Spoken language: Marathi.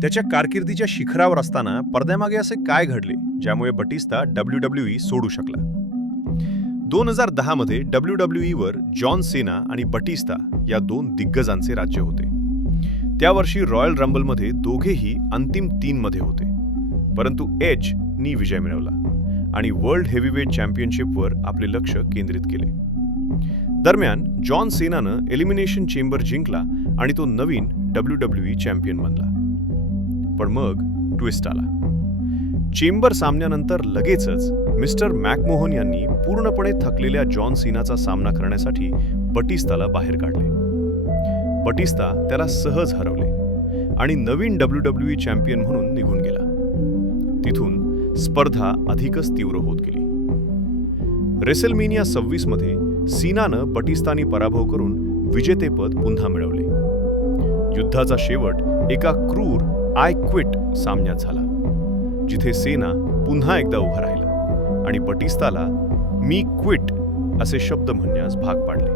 त्याच्या कारकिर्दीच्या शिखरावर असताना पडद्यामागे असे काय घडले ज्यामुळे बटिस्ता डब्ल्यू डब्ल्यू ई सोडू शकला? दोन हजार दहामध्ये डब्ल्यू डब्ल्यू ईवर जॉन सेना आणि बटिस्ता या दोन दिग्गजांचे राज्य होते. त्या वर्षी रॉयल रंबलमध्ये दोघेही अंतिम तीनमध्ये होते. परंतु एच नी विजय मिळवला आणि वर्ल्ड हेवीवेट चॅम्पियनशिपवर आपले लक्ष केंद्रित केले. दरम्यान जॉन सेनानं एलिमिनेशन चेंबर जिंकला आणि तो नवीन डब्ल्यू डब्ल्यू ई चॅम्पियन बनला. पण मग ट्विस्ट आला. चेंबर सामन्यानंतर लगेचच मिस्टर मॅकमोहन यांनी पूर्णपणे थकलेल्या जॉन सीनाचा सामना करण्यासाठी बटिस्ताला बाहेर काढले. बटिस्ता त्याला सहज हरवले आणि नवीन डब्ल्यू डब्ल्यू ई चॅम्पियन म्हणून निघून गेला. तिथून स्पर्धा अधिकच तीव्र होत गेली. रेसलमेनिया सव्वीसमध्ये सीनानं बटिस्तानी पराभव करून विजेतेपद पुन्हा मिळवले. युद्धाचा शेवट एका क्रूर आय क्विट सामन्यात झाला जिथे सेना पुन्हा एकदा उभा राहिला आणि बटिस्ताला मी क्विट असे शब्द म्हणण्यास भाग पाडले.